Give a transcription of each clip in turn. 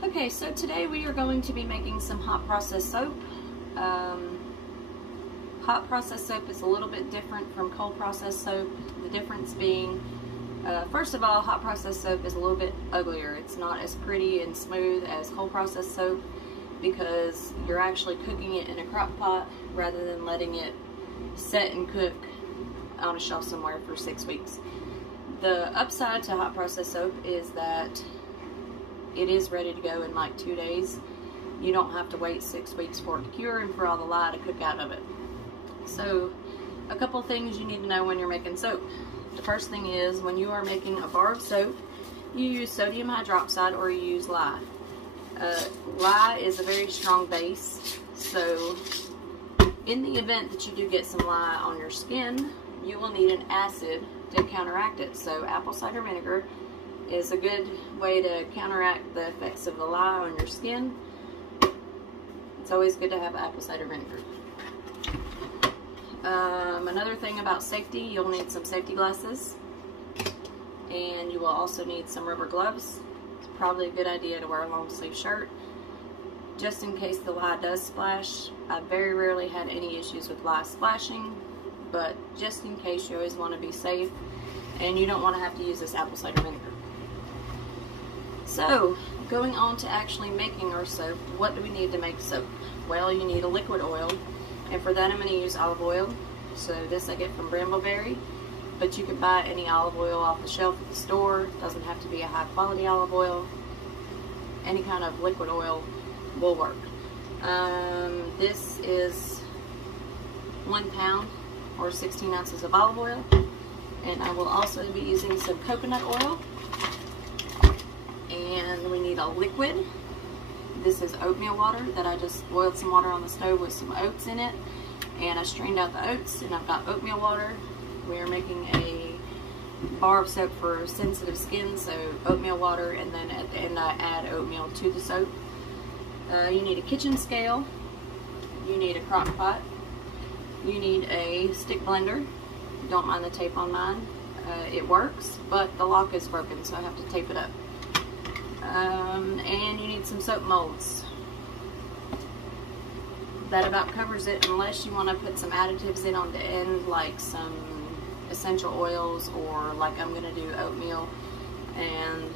Okay, so today we are going to be making some hot process soap. Hot process soap is a little bit different from cold process soap. The difference being, first of all, hot process soap is a little bit uglier. It's not as pretty and smooth as cold process soap because you're actually cooking it in a crock pot rather than letting it set and cook on a shelf somewhere for 6 weeks. The upside to hot process soap is that it is ready to go in like 2 days. You don't have to wait 6 weeks for it to cure and for all the lye to cook out of it. So a couple things you need to know when you're making soap. The first thing is, when you are making a bar of soap, you use sodium hydroxide or you use lye. Lye is a very strong base, so in the event that you do get some lye on your skin, you will need an acid to counteract it. So apple cider vinegar is a good way to counteract the effects of the lye on your skin. It's always good to have apple cider vinegar. Another thing about safety, you'll need some safety glasses, and you will also need some rubber gloves. It's probably a good idea to wear a long sleeve shirt just in case the lye does splash. I've very rarely had any issues with lye splashing, but just in case, you always want to be safe, and you don't want to have to use this apple cider vinegar. So, going on to actually making our soap, what do we need to make soap? Well, you need a liquid oil, and for that I'm going to use olive oil. So this I get from Brambleberry, but you can buy any olive oil off the shelf at the store. It doesn't have to be a high quality olive oil. Any kind of liquid oil will work. This is 1 pound or 16 ounces of olive oil, and I will also be using some coconut oil. And we need a liquid. This is oatmeal water that I just boiled some water on the stove with some oats in it, and I strained out the oats, and I've got oatmeal water. We are making a bar of soap for sensitive skin, so oatmeal water, and then at the end I add oatmeal to the soap. You need a kitchen scale, you need a crock pot, you need a stick blender. Don't mind the tape on mine. It works, but the lock is broken, so I have to tape it up. And you need some soap molds. That about covers it, unless you want to put some additives in on the end, like some essential oils, or like I'm going to do oatmeal, and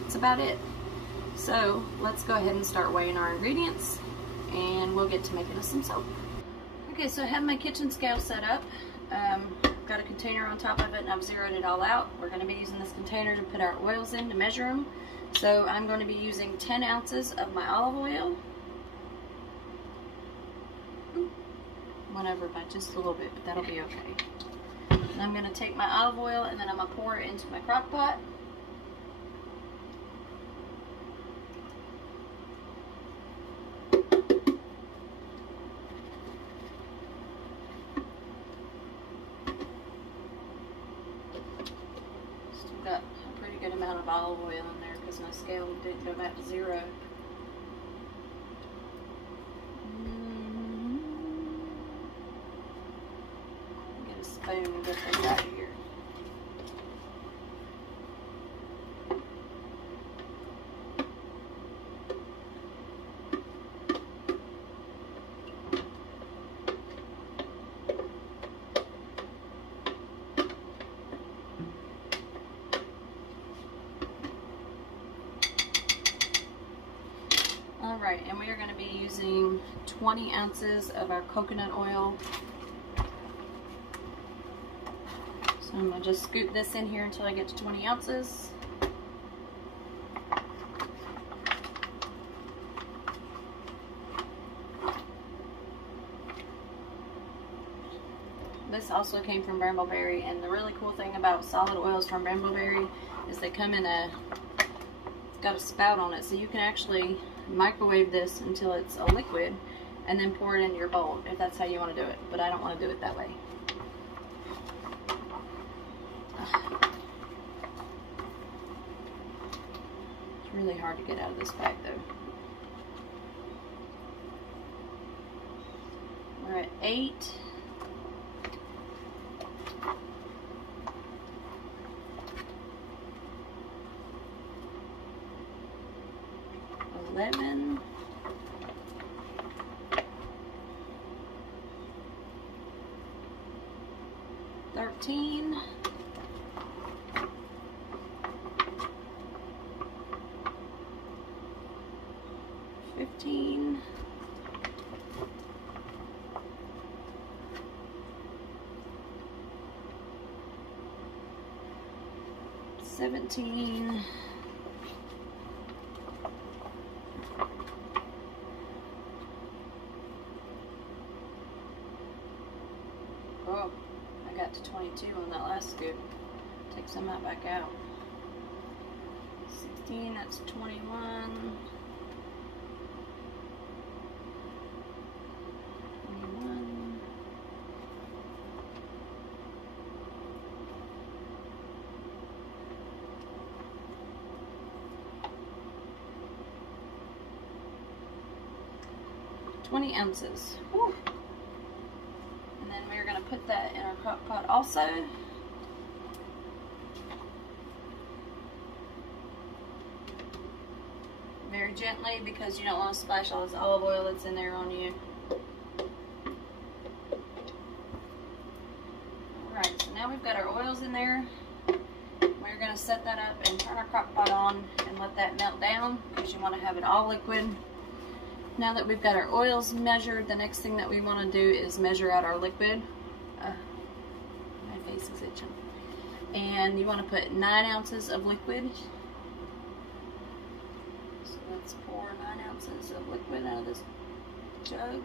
that's about it. So let's go ahead and start weighing our ingredients, and we'll get to making us some soap. Okay, so I have my kitchen scale set up. Got a container on top of it, and I've zeroed it all out. We're going to be using this container to put our oils in to measure them. So I'm going to be using 10 ounces of my olive oil. Went over by just a little bit, but that'll be okay. And I'm going to take my olive oil, and then I'm going to pour it into my crock pot. Still got a pretty good amount of olive oil in there because my scale didn't go back to 0. Spoon and get this out of here. Alright, and we are going to be using 20 ounces of our coconut oil. So I'm going to just scoop this in here until I get to 20 ounces. This also came from Brambleberry, and the really cool thing about solid oils from Brambleberry is they come in it's got a spout on it, so you can actually microwave this until it's a liquid and then pour it into your bowl if that's how you want to do it, but I don't want to do it that way. It's really hard to get out of this bag though. We're at 8. 11, 13, 15, 17, 22 on that last scoop. Take some of that back out. 16, that's 21. 21. 20 ounces. Whew. And then we're going to put that in our crock pot also. Very gently, because you don't want to splash all this olive oil that's in there on you. Alright, so now we've got our oils in there. We're going to set that up and turn our crock pot on and let that melt down, because you want to have it all liquid. Now that we've got our oils measured, the next thing that we want to do is measure out our liquid. My face is itching. And you want to put 9 ounces of liquid. So let's pour 9 ounces of liquid out of this jug.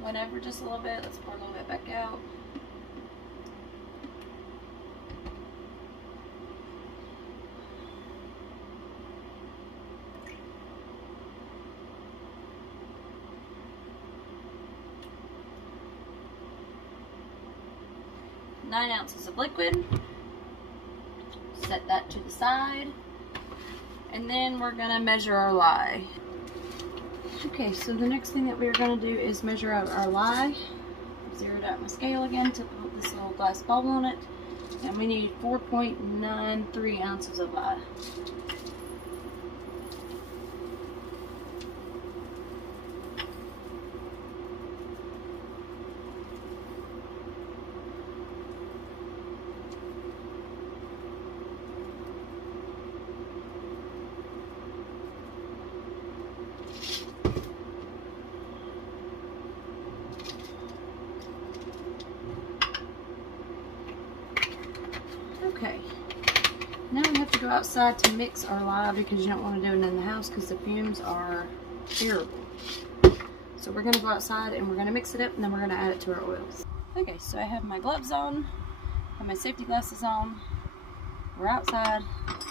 Went over just a little bit. Let's pour a little bit back out. Nine ounces of liquid. Set that to the side. And then we're gonna measure our lye. Okay, so the next thing that we're going to do is measure out our lye. Zeroed out my scale again to put this little glass bowl on it. And we need 4.93 ounces of lye. Okay, now we have to go outside to mix our lye, because you don't want to do it in the house because the fumes are terrible. So we're going to go outside and we're going to mix it up, and then we're going to add it to our oils. Okay, so I have my gloves on, I have my safety glasses on, we're outside,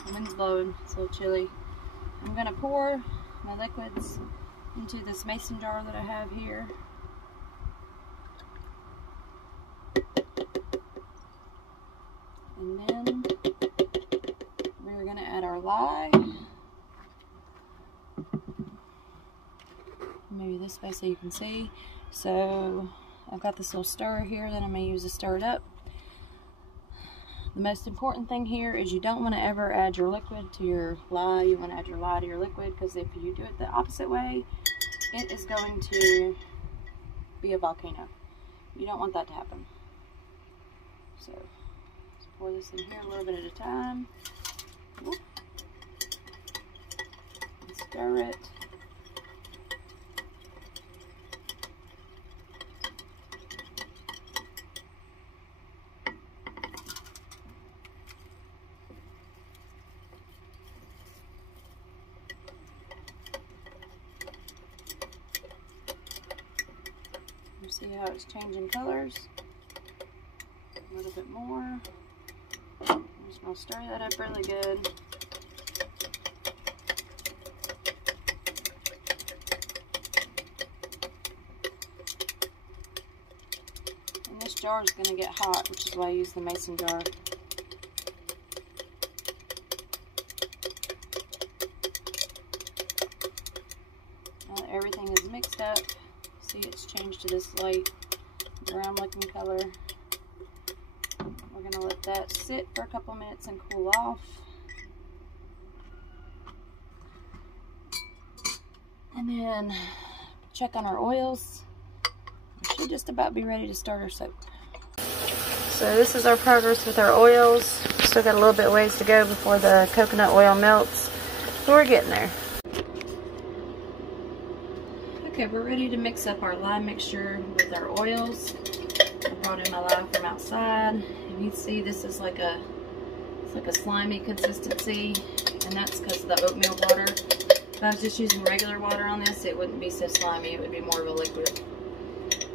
the wind's blowing, it's a little chilly. I'm going to pour my liquids into this mason jar that I have here. And then we're going to add our lye. Maybe this way so you can see. So I've got this little stirrer here that I'm going to use to stir it up. The most important thing here is you don't want to ever add your liquid to your lye. You want to add your lye to your liquid, because if you do it the opposite way, it is going to be a volcano. You don't want that to happen. So pour this in here a little bit at a time. Whoop. And stir it. You see how it's changing colors? A little bit more. I'm just going to stir that up really good. And this jar is going to get hot, which is why I use the mason jar. Now the everything is mixed up. See, it's changed to this light brown looking color. We're gonna let that sit for a couple minutes and cool off. And then check on our oils. We should just about be ready to start our soap. So this is our progress with our oils. Still got a little bit ways to go before the coconut oil melts, but we're getting there. Okay, we're ready to mix up our lye mixture with our oils. I brought in my lye from outside, and you can see this is like a slimy consistency, and that's because of the oatmeal water. If I was just using regular water on this, it wouldn't be so slimy. It would be more of a liquid.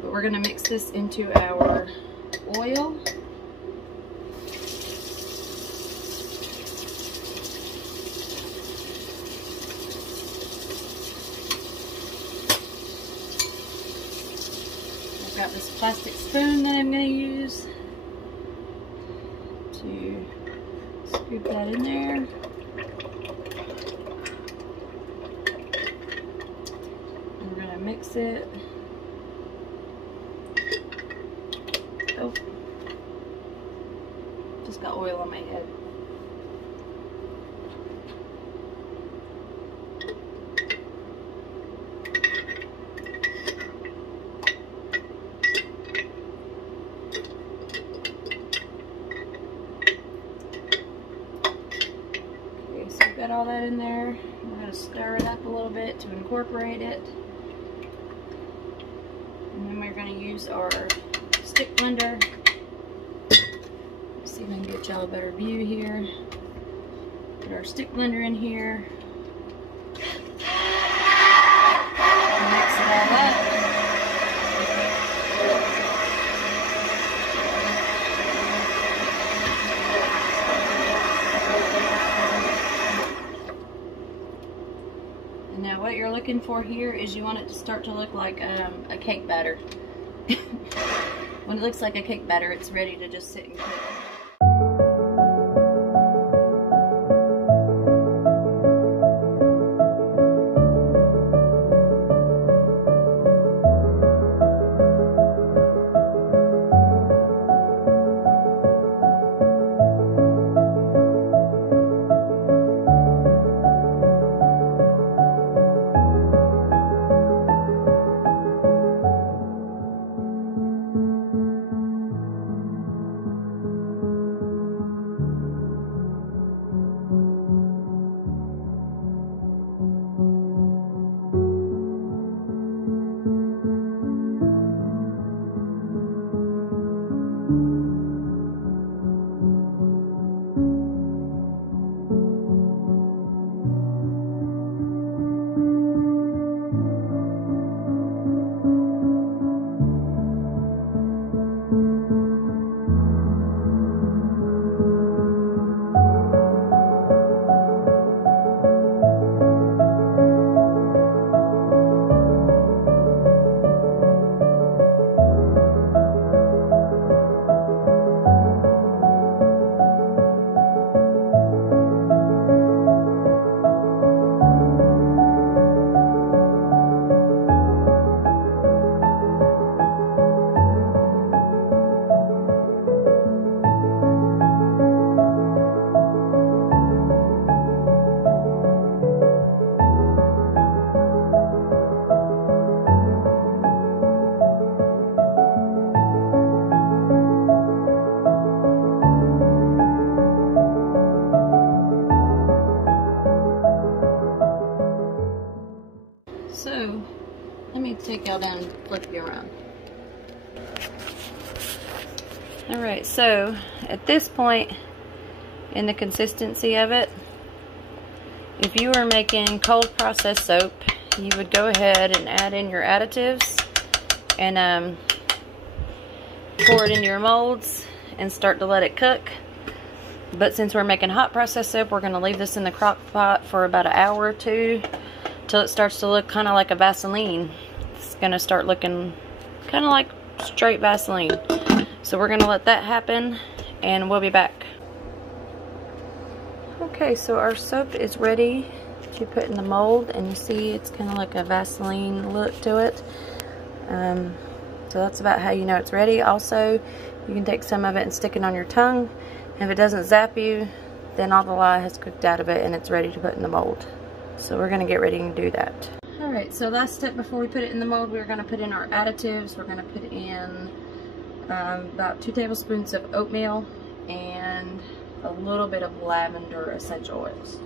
But we're going to mix this into our oil. I've got this plastic spoon that I'm going to use to scoop that in there. And we're going to mix it. Oh, just got oil on my head. Okay, so we've got all that in there. We're going to stir it up a little bit to incorporate it. And then we're going to use our stick blender. Let's see if I can get y'all a better view here. Put our stick blender in here. And mix it all up. And now what you're looking for here is you want it to start to look like a cake batter. When it looks like a cake batter, it's ready to just sit and cook. So, let me take y'all down and flip you around. Alright, so at this point in the consistency of it, if you were making cold processed soap, you would go ahead and add in your additives and pour it into your molds and start to let it cook. But since we're making hot processed soap, we're going to leave this in the crock pot for about an hour or two till it starts to look kind of like a Vaseline. It's going to start looking kind of like straight Vaseline. So we're going to let that happen and we'll be back. Okay, so our soap is ready that you put in the mold, and you see it's kind of like a Vaseline look to it. So that's about how you know it's ready. Also, you can take some of it and stick it on your tongue. If it doesn't zap you, then all the lye has cooked out of it and it's ready to put in the mold. So we're going to get ready and do that. Alright, so last step before we put it in the mold, we're going to put in our additives. We're going to put in about 2 tablespoons of oatmeal and a little bit of lavender essential oils.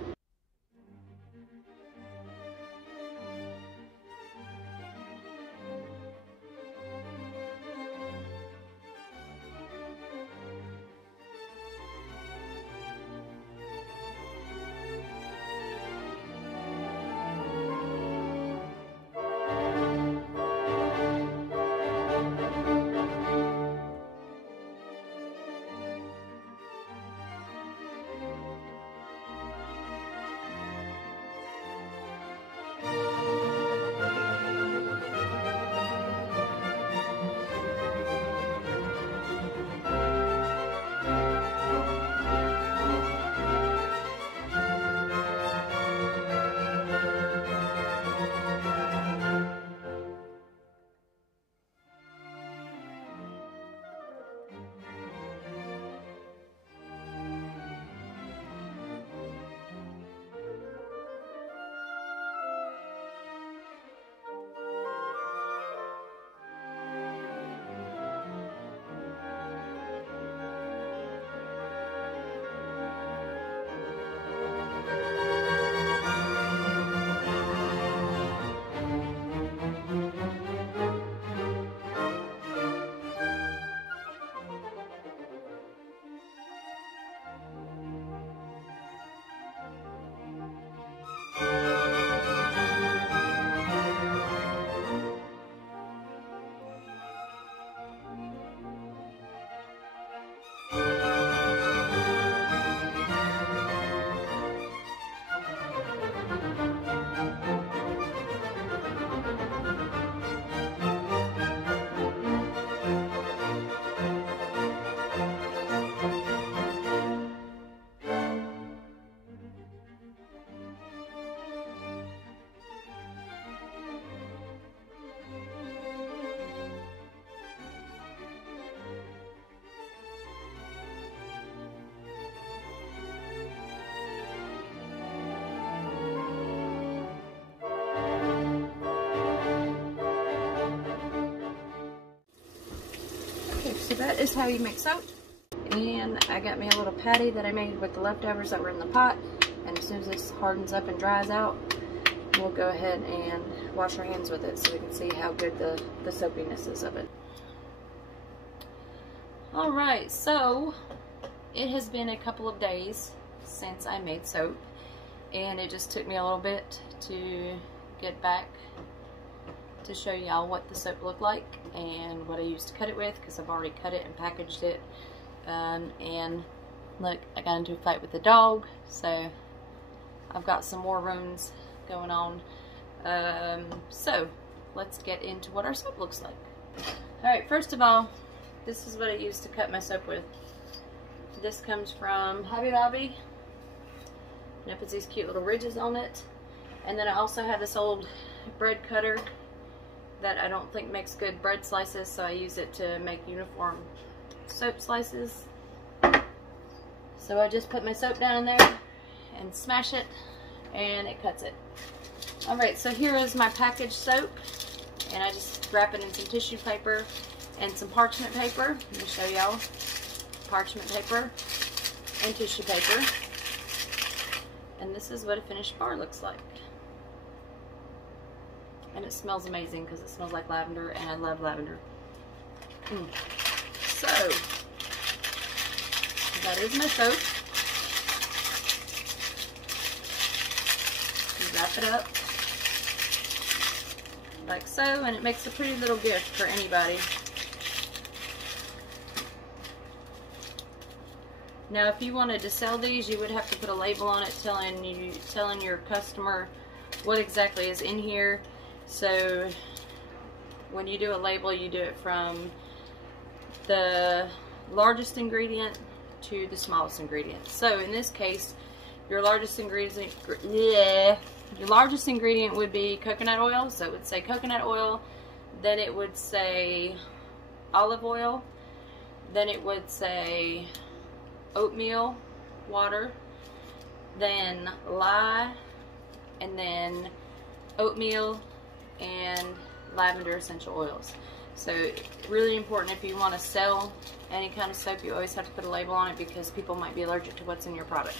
So that is how you make soap. And I got me a little patty that I made with the leftovers that were in the pot. And as soon as this hardens up and dries out, we'll go ahead and wash our hands with it so we can see how good the soapiness is of it. Alright, so it has been a couple of days since I made soap. And it just took me a little bit to get back to show y'all what the soap looked like and what I used to cut it with, because I've already cut it and packaged it. And look, I got into a fight with the dog, so I've got some more wounds going on. So let's get into what our soap looks like. Alright, first of all, this is what I used to cut my soap with. This comes from Hobby Lobby, and it puts these cute little ridges on it. And then I also have this old bread cutter that I don't think makes good bread slices, so I use it to make uniform soap slices. So I just put my soap down in there and smash it, and it cuts it. Alright, so here is my packaged soap, and I just wrap it in some tissue paper and some parchment paper. Let me show y'all. Parchment paper and tissue paper. And this is what a finished bar looks like. And it smells amazing because it smells like lavender, and I love lavender. So, that is my soap. You wrap it up like so, and it makes a pretty little gift for anybody. Now, if you wanted to sell these, you would have to put a label on it telling your customer what exactly is in here. So when you do a label, you do it from the largest ingredient to the smallest ingredient. So in this case, your largest ingredient, your largest ingredient would be coconut oil. So it would say coconut oil, then it would say olive oil, then it would say oatmeal water, then lye, and then oatmeal and lavender essential oils. So really important, if you want to sell any kind of soap, you always have to put a label on it because people might be allergic to what's in your product.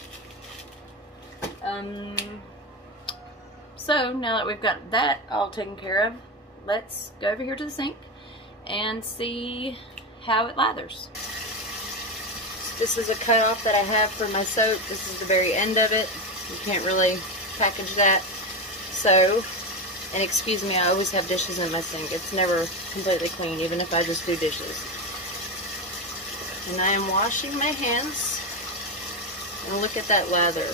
So now that we've got that all taken care of, let's go over here to the sink and see how it lathers. This is a cutoff that I have for my soap. This is the very end of it. You can't really package that. So, and excuse me, I always have dishes in my sink. It's never completely clean, even if I just do dishes. And I am washing my hands. And look at that lather.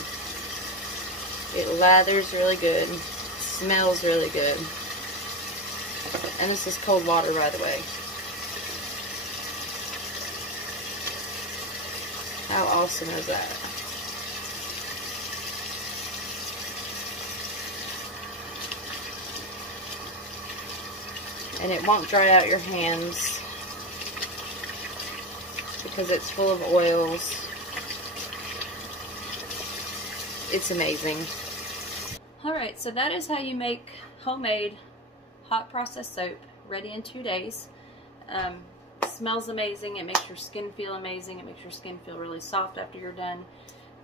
It lathers really good. It smells really good. And this is cold water, by the way. How awesome is that? And it won't dry out your hands because it's full of oils. It's amazing. Alright, so that is how you make homemade hot process soap, ready in 2 days. Smells amazing. It makes your skin feel amazing. It makes your skin feel really soft after you're done.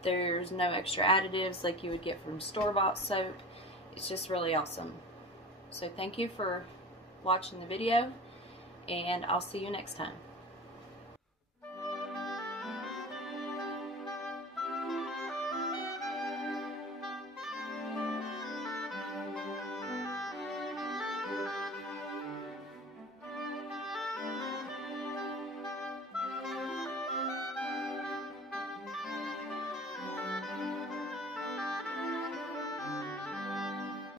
There's no extra additives like you would get from store-bought soap. It's just really awesome. So thank you for watching the video, and I'll see you next time.